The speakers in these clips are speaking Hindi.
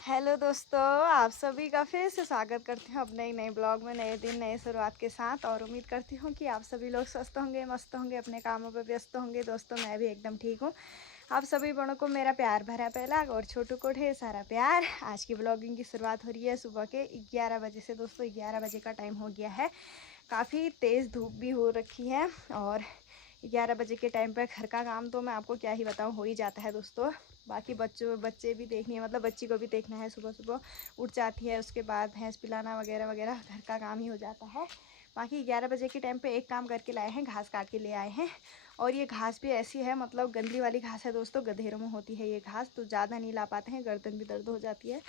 हेलो दोस्तों, आप सभी का फिर से स्वागत करती हूँ अपने एक नए ब्लॉग में, नए दिन नए शुरुआत के साथ। और उम्मीद करती हूँ कि आप सभी लोग स्वस्थ होंगे, मस्त होंगे, अपने कामों पर व्यस्त होंगे। दोस्तों मैं भी एकदम ठीक हूँ। आप सभी बड़ों को मेरा प्यार भरा पहला और छोटू को ढेर सारा प्यार। आज की ब्लॉगिंग की शुरुआत हो रही है सुबह के 11 बजे से। दोस्तों 11 बजे का टाइम हो गया है, काफ़ी तेज़ धूप भी हो रखी है। और 11 बजे के टाइम पर घर का काम तो मैं आपको क्या ही बताऊँ, हो ही जाता है दोस्तों। बाकी बच्चे भी देखनी है, मतलब बच्ची को भी देखना है। सुबह सुबह उठ जाती है, उसके बाद भैंस पिलाना वगैरह वगैरह घर का काम ही हो जाता है। बाकी 11 बजे के टाइम पे एक काम करके लाए हैं, घास काट के ले आए हैं। और ये घास भी ऐसी है, मतलब गंदली वाली घास है दोस्तों, गधेरों में होती है ये घास, तो ज़्यादा नहीं ला पाते हैं, गर्दन भी दर्द हो जाती है।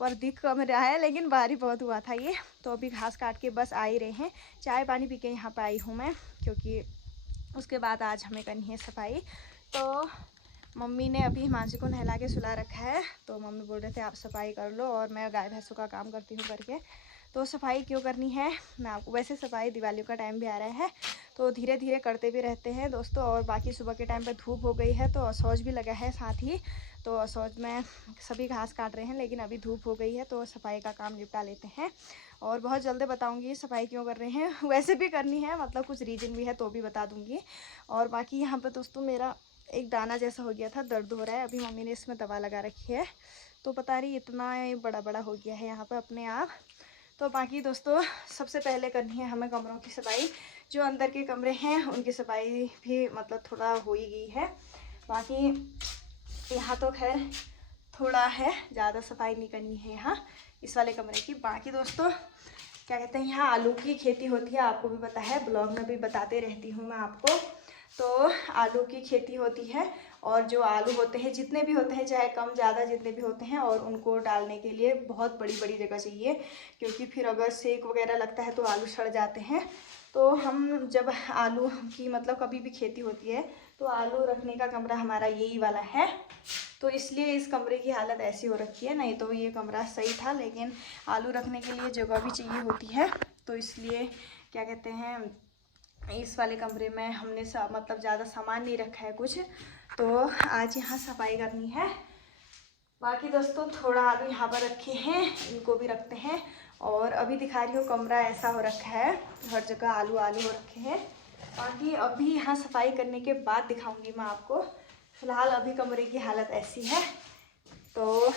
पर दिख कम रहा है, लेकिन भारी बहुत हुआ था ये। तो अभी घास काट के बस आ ही रहे हैं। चाय पानी पी के यहाँ पर आई हूँ मैं, क्योंकि उसके बाद आज हमें करनी है सफाई। तो मम्मी ने अभी हिमांशु को नहला के सुला रखा है, तो मम्मी बोल रहे थे आप सफाई कर लो और मैं गाय भैंसों का काम करती हूँ करके। तो सफाई क्यों करनी है मैं आपको, वैसे सफाई दिवाली का टाइम भी आ रहा है तो धीरे धीरे करते भी रहते हैं दोस्तों। और बाकी सुबह के टाइम पर धूप हो गई है तो असौज भी लगा है साथ ही, तो असौज में सभी घास काट रहे हैं, लेकिन अभी धूप हो गई है तो सफाई का काम निपटा लेते हैं। और बहुत जल्दी बताऊंगी सफाई क्यों कर रहे हैं, वैसे भी करनी है, मतलब कुछ रीज़न भी है तो भी बता दूंगी। और बाकी यहाँ पर दोस्तों मेरा एक दाना जैसा हो गया था, दर्द हो रहा है। अभी मम्मी ने इसमें दवा लगा रखी है, तो पता नहीं इतना बड़ा बड़ा हो गया है यहाँ पर अपने आप। तो बाकी दोस्तों सबसे पहले करनी है हमें कमरों की सफाई। जो अंदर के कमरे हैं उनकी सफाई भी मतलब थोड़ा हो ही गई है। बाकी यहाँ तो खैर थोड़ा है, ज़्यादा सफाई नहीं करनी है यहाँ इस वाले कमरे की। बाकी दोस्तों क्या कहते हैं, यहाँ आलू की खेती होती है, आपको भी पता है, ब्लॉग में भी बताते रहती हूँ मैं आपको। तो आलू की खेती होती है, और जो आलू होते हैं जितने भी होते हैं, चाहे कम ज़्यादा जितने भी होते हैं, और उनको डालने के लिए बहुत बड़ी बड़ी जगह चाहिए, क्योंकि फिर अगर सेक वगैरह लगता है तो आलू सड़ जाते हैं। तो हम जब आलू की मतलब कभी भी खेती होती है तो आलू रखने का कमरा हमारा यही वाला है, तो इसलिए इस कमरे की हालत ऐसी हो रखी है। नहीं तो ये कमरा सही था, लेकिन आलू रखने के लिए जगह भी चाहिए होती है, तो इसलिए क्या कहते हैं इस वाले कमरे में हमने मतलब ज़्यादा सामान नहीं रखा है कुछ, तो आज यहाँ सफाई करनी है। बाकी दोस्तों थोड़ा आलू यहाँ पर रखे हैं, इनको भी रखते हैं। और अभी दिखा रही हूँ कमरा ऐसा हो रखा है, हर जगह आलू आलू हो रखे हैं। बाकी अभी यहाँ सफाई करने के बाद दिखाऊंगी मैं आपको। फिलहाल अभी कमरे की हालत ऐसी है। तो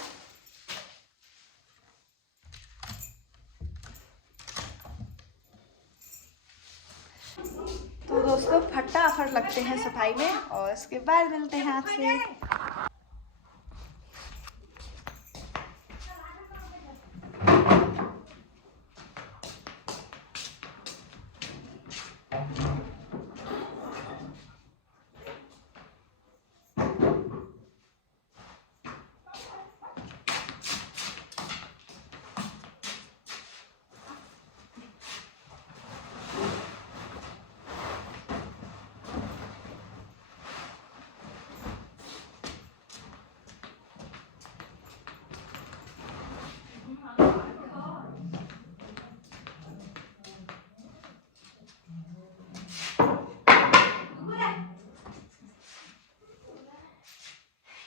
दोस्तों फटाफट लगते हैं सफाई में और उसके बाद मिलते हैं आपसे।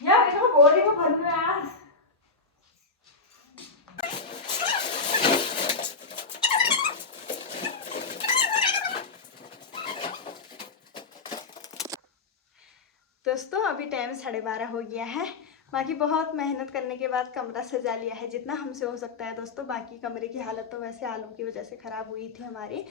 यार देखो बोरी में भर रहा है यार। दोस्तों अभी टाइम 12:30 हो गया है। बाकी बहुत मेहनत करने के बाद कमरा सजा लिया है जितना हमसे हो सकता है दोस्तों। बाकी कमरे की हालत तो वैसे आलू की वजह से ख़राब हुई थी हमारी।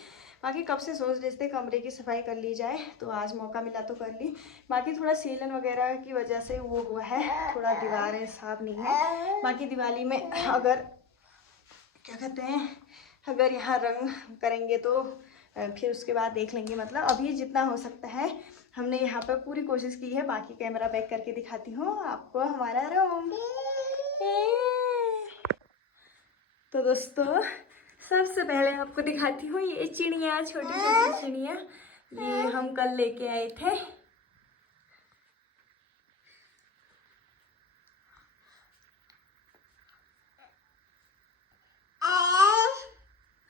बाकी कब से सोच रहे थे कमरे की सफाई कर ली जाए, तो आज मौका मिला तो कर ली। बाकी थोड़ा सीलन वगैरह की वजह से वो हुआ है, थोड़ा दीवारें साफ नहीं है। बाकी दिवाली में अगर क्या कहते हैं, अगर यहाँ रंग करेंगे तो फिर उसके बाद देख लेंगे। मतलब अभी जितना हो सकता है हमने यहाँ पर पूरी कोशिश की है। बाकी कैमरा बैक करके दिखाती हूँ आपको हमारा रूम। तो दोस्तों सबसे पहले आपको दिखाती हूँ ये चिड़िया, छोटी छोटी चिड़िया, ये हम कल लेके आए थे।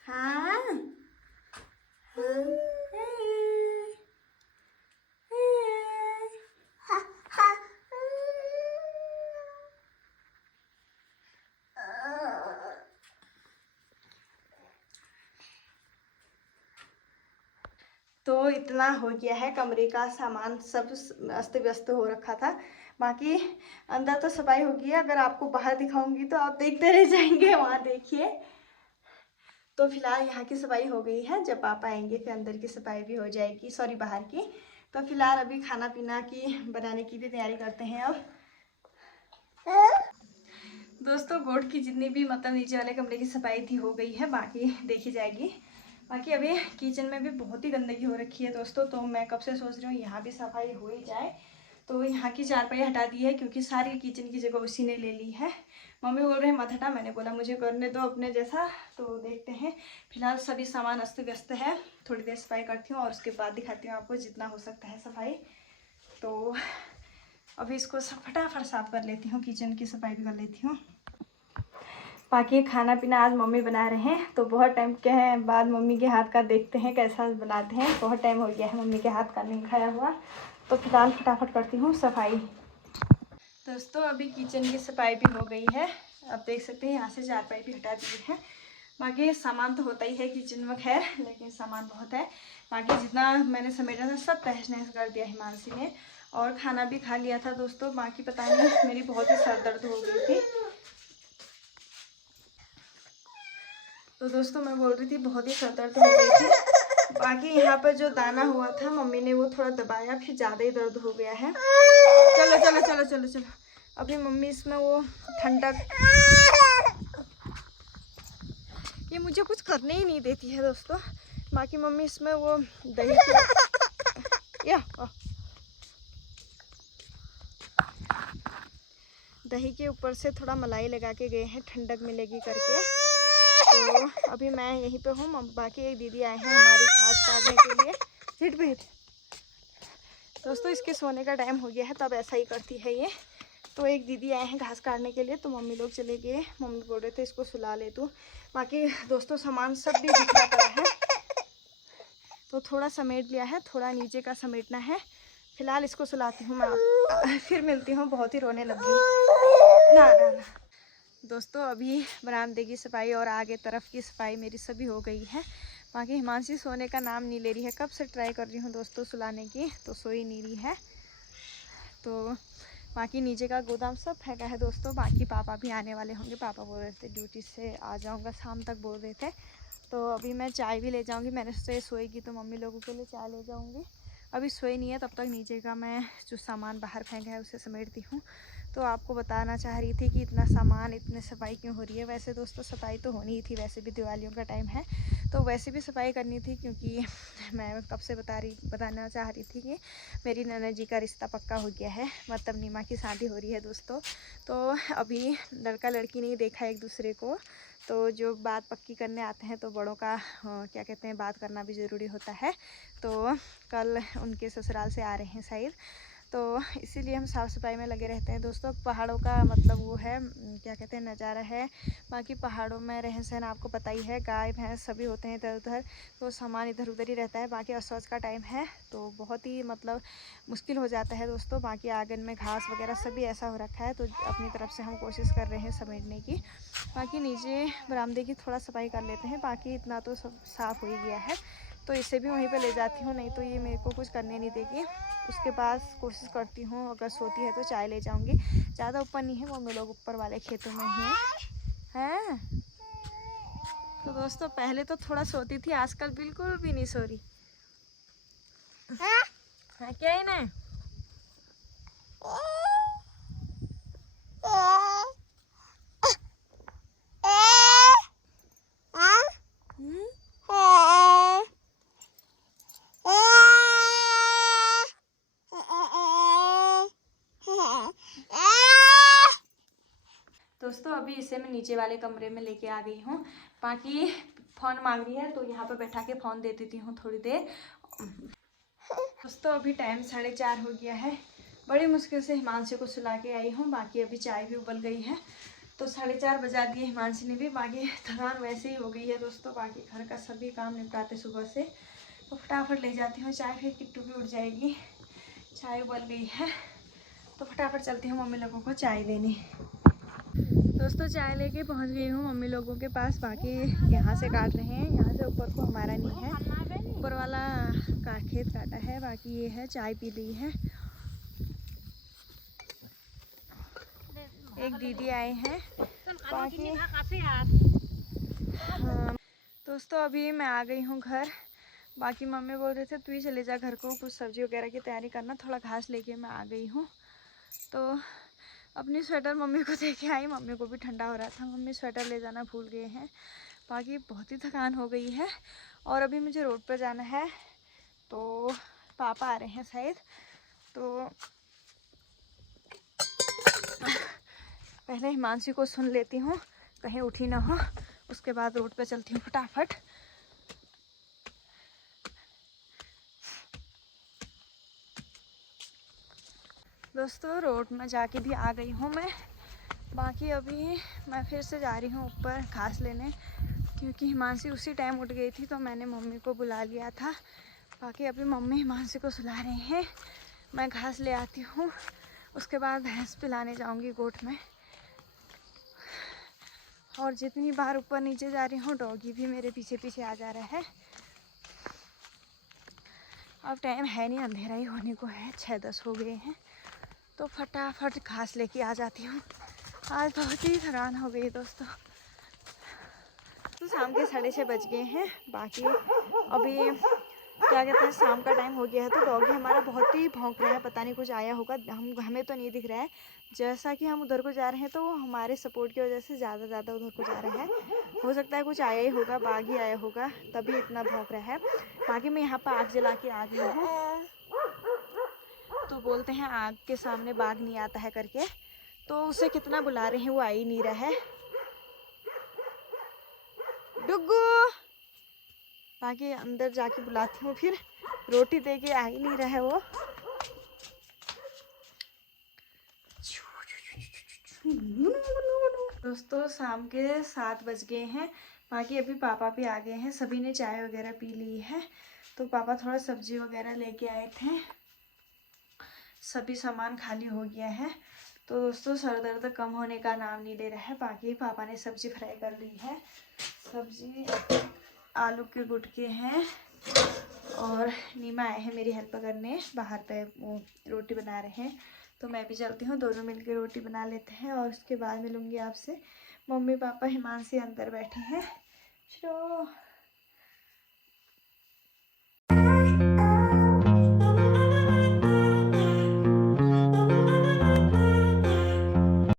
हाँ तो इतना हो गया है, कमरे का सामान सब अस्त व्यस्त हो रखा था। बाकी अंदर तो सफाई हो गई है, अगर आपको बाहर दिखाऊंगी तो आप देखते रह जाएंगे। वहाँ देखिए, तो फिलहाल यहाँ की सफाई हो गई है, जब पापा आएंगे फिर अंदर की सफाई भी हो जाएगी, सॉरी बाहर की। तो फिलहाल अभी खाना पीना की बनाने की भी तैयारी करते हैं अब। दोस्तों गोट की जितनी भी मतलब नीचे वाले कमरे की सफाई थी हो गई है, बाकी देखी जाएगी। बाकी अभी किचन में भी बहुत ही गंदगी हो रखी है दोस्तों, तो मैं कब से सोच रही हूँ यहाँ भी सफाई हो ही जाए। तो यहाँ की चारपाई हटा दी है क्योंकि सारी किचन की जगह उसी ने ले ली है। मम्मी बोल रहे हैं मत हटा, मैंने बोला मुझे करने दो अपने जैसा। तो देखते हैं, फिलहाल सभी सामान अस्त व्यस्त है, थोड़ी देर सफाई करती हूँ और उसके बाद दिखाती हूँ आपको जितना हो सकता है सफाई। तो अभी इसको सब फटाफट साफ कर लेती हूँ, किचन की सफाई भी कर लेती हूँ। बाकी खाना पीना आज मम्मी बना रहे हैं, तो बहुत टाइम के हैं बाद मम्मी के हाथ का देखते हैं कैसा बनाते हैं। बहुत टाइम हो गया है मम्मी के हाथ का नहीं खाया हुआ। तो फिलहाल फटाफट करती हूँ सफाई। दोस्तों अभी किचन की सफाई भी हो गई है, अब देख सकते हैं यहाँ से चारपाई भी हटा दी है। बाकी सामान तो होता ही है किचन में खैर, लेकिन सामान बहुत है। बाकी जितना मैंने समेटा था सब तहस नहस कर दिया हिमांशी ने, और खाना भी खा लिया था दोस्तों। बाकी पता नहीं मेरी बहुत ही सर दर्द हो गई थी। तो दोस्तों मैं बोल रही थी बहुत ही सर दर्द हो गई थी। बाकी यहाँ पर जो दाना हुआ था मम्मी ने वो थोड़ा दबाया, फिर ज़्यादा ही दर्द हो गया है। चलो चलो चलो चलो चलो, अभी मम्मी इसमें वो ठंडक, ये मुझे कुछ करने ही नहीं देती है दोस्तों। बाकी मम्मी इसमें वो दही दही के ऊपर से थोड़ा मलाई लगा के गए हैं, ठंडक मिलेगी करके। तो अभी मैं यहीं पे हूँ, बाकी एक दीदी आए हैं हमारी घास काटने के लिए। हिट पे हिट। दोस्तों इसके सोने का टाइम हो गया है, तब ऐसा ही करती है ये। तो एक दीदी आए हैं घास काटने के लिए, तो मम्मी लोग चले गए। मम्मी बोल रहे थे इसको सुला ले तू। बाकी दोस्तों सामान सब भी बिखरा पड़ा है, तो थोड़ा समेट लिया है, थोड़ा नीचे का समेटना है। फिलहाल इसको सुलाती हूँ मैं, फिर मिलती हूँ। बहुत ही रोने लगी ना ना ना। दोस्तों अभी बरामदे की सफाई और आगे तरफ की सफाई मेरी सभी हो गई है। बाकी हिमांशी सोने का नाम नहीं ले रही है, कब से ट्राई कर रही हूँ दोस्तों सुलाने की, तो सो ही नहीं रही है। तो बाकी नीचे का गोदाम सब फेंका है दोस्तों। बाकी पापा भी आने वाले होंगे, पापा बोल रहे थे ड्यूटी से आ जाऊँगा शाम तक बोल रहे थे। तो अभी मैं चाय भी ले जाऊँगी, मैंने सोचा सोएगी तो मम्मी लोगों के लिए चाय ले जाऊँगी। अभी सोई नहीं है, तब तक नीचे का मैं जो सामान बाहर फेंका है उसे समेटती हूँ। तो आपको बताना चाह रही थी कि इतना सामान इतने सफाई क्यों हो रही है। वैसे दोस्तों सफाई तो होनी ही थी, वैसे भी दिवालियों का टाइम है तो वैसे भी सफाई करनी थी, क्योंकि मैं कब से बताना चाह रही थी कि मेरी ननद जी का रिश्ता पक्का हो गया है, मतलब नीमा की शादी हो रही है दोस्तों। तो अभी लड़का लड़की नहीं देखा एक दूसरे को, तो जो बात पक्की करने आते हैं तो बड़ों का क्या कहते हैं बात करना भी ज़रूरी होता है। तो कल उनके ससुराल से आ रहे हैं शायद, तो इसीलिए हम साफ़ सफाई में लगे रहते हैं दोस्तों। पहाड़ों का मतलब वो है क्या कहते हैं नज़ारा है। बाकी पहाड़ों में रहन सहन आपको पता ही है, गाय भैंस सभी होते हैं इधर उधर, तो सामान इधर उधर ही रहता है। बाकी असौज का टाइम है तो बहुत ही मतलब मुश्किल हो जाता है दोस्तों। बाकी आंगन में घास वगैरह सभी ऐसा हो रखा है, तो अपनी तरफ से हम कोशिश कर रहे हैं समेटने की। बाकी नीचे बरामदे की थोड़ा सफाई कर लेते हैं, बाकी इतना तो सब साफ़ हो ही गया है। तो इसे भी वहीं पे ले जाती हूँ, नहीं तो ये मेरे को कुछ करने नहीं देगी। उसके बाद कोशिश करती हूँ अगर सोती है तो चाय ले जाऊँगी। ज़्यादा ऊपर नहीं है, वो हम लोग ऊपर वाले खेतों में ही हैं। तो दोस्तों पहले तो थोड़ा सोती थी, आजकल बिल्कुल भी नहीं सो रही है। क्या ही ना दोस्तों अभी इसे मैं नीचे वाले कमरे में लेके आ गई हूँ। बाकी फ़ोन मांग रही है तो यहाँ पर बैठा के फ़ोन दे देती हूँ थोड़ी देर। दोस्तों अभी टाइम 4:30 हो गया है, बड़ी मुश्किल से हिमांशी को सुला के आई हूँ। बाकी अभी चाय भी उबल गई है, तो 4:30 बजा दिए हिमांशी ने भी। बाकी थकान वैसे ही हो गई है दोस्तों, बाकी घर का सभी काम निपटाते सुबह से, तो फटाफट ले जाती हूँ चाय, फिर किट्टू भी उठ जाएगी। चाय उबल गई है तो फटाफट चलती हूँ मम्मी लोगों को चाय देने। दोस्तों चाय लेके पहुंच गई हूँ मम्मी लोगों के पास। बाकी यहाँ से काट रहे हैं, यहाँ से ऊपर को हमारा नहीं है, ऊपर वाला का खेत काटा है। बाकी ये है चाय पी ली है। एक दीदी आए हैं। बाकी हाँ दोस्तों अभी मैं आ गई हूँ घर। बाकी मम्मी बोल रहे थे तू ही चले जा घर को, कुछ सब्जी वगैरह की तैयारी करना। थोड़ा घास लेके मैं आ गई हूँ। तो अपनी स्वेटर मम्मी को दे के आई, मम्मी को भी ठंडा हो रहा था, मम्मी स्वेटर ले जाना भूल गए हैं। बाकी बहुत ही थकान हो गई है और अभी मुझे रोड पर जाना है। तो पापा आ रहे हैं शायद, तो पहले हिमांशी को सुन लेती हूँ कहीं उठी ना हो, उसके बाद रोड पे चलती हूँ फटाफट। दोस्तों रोड में जाके भी आ गई हूँ मैं। बाकी अभी मैं फिर से जा रही हूँ ऊपर घास लेने, क्योंकि हिमांशी उसी टाइम उठ गई थी तो मैंने मम्मी को बुला लिया था। बाकी अभी मम्मी हिमांशी को सुला रही हैं, मैं घास ले आती हूँ, उसके बाद भैंस पिलाने जाऊँगी गोठ में। और जितनी बार ऊपर नीचे जा रही हूँ डॉगी भी मेरे पीछे पीछे आ जा रहा है। अब टाइम है नहीं, अंधेरा ही होने को है, 6-10 हो गए हैं। तो फटाफट घास लेके आ जाती हूँ। आज बहुत ही थकान हो गई दोस्तों। तो शाम के 6:30 बज गए हैं। बाकी अभी क्या कहते हैं शाम का टाइम हो गया है, तो डॉगी हमारा बहुत ही भौंक रहा है, पता नहीं कुछ आया होगा, हमें तो नहीं दिख रहा है। जैसा कि हम उधर को जा रहे हैं तो वो हमारे सपोर्ट की वजह से ज़्यादा उधर को जा रहा है। हो सकता है कुछ आया ही होगा, बाघ ही आया होगा, तभी इतना भौंक रहा है। बाकी मैं यहाँ पर आग जला के आ गई हूँ। तो बोलते हैं आग के सामने बाघ नहीं आता है करके, तो उसे कितना बुला रहे हैं वो आ ही नहीं रहा है। डुग्गू, बाकी अंदर जाके बुलाती हूँ, फिर रोटी दे के आ ही नहीं रहा है वो। दोस्तों शाम के 7 बज गए हैं। बाकी अभी पापा भी आ गए हैं, सभी ने चाय वगैरह पी ली है। तो पापा थोड़ा सब्जी वगैरह लेके आए थे, सभी सामान खाली हो गया है। तो दोस्तों सर दर्द कम होने का नाम नहीं ले रहा है। बाकी पापा ने सब्जी फ्राई कर ली है, सब्जी आलू के गुटके हैं, और नीमा आए हैं मेरी हेल्प करने, बाहर पे वो रोटी बना रहे हैं। तो मैं भी चलती हूँ, दोनों मिलकर रोटी बना लेते हैं और उसके बाद मिलूँगी आपसे। मम्मी पापा हिमांशी अंदर बैठे हैं। चलो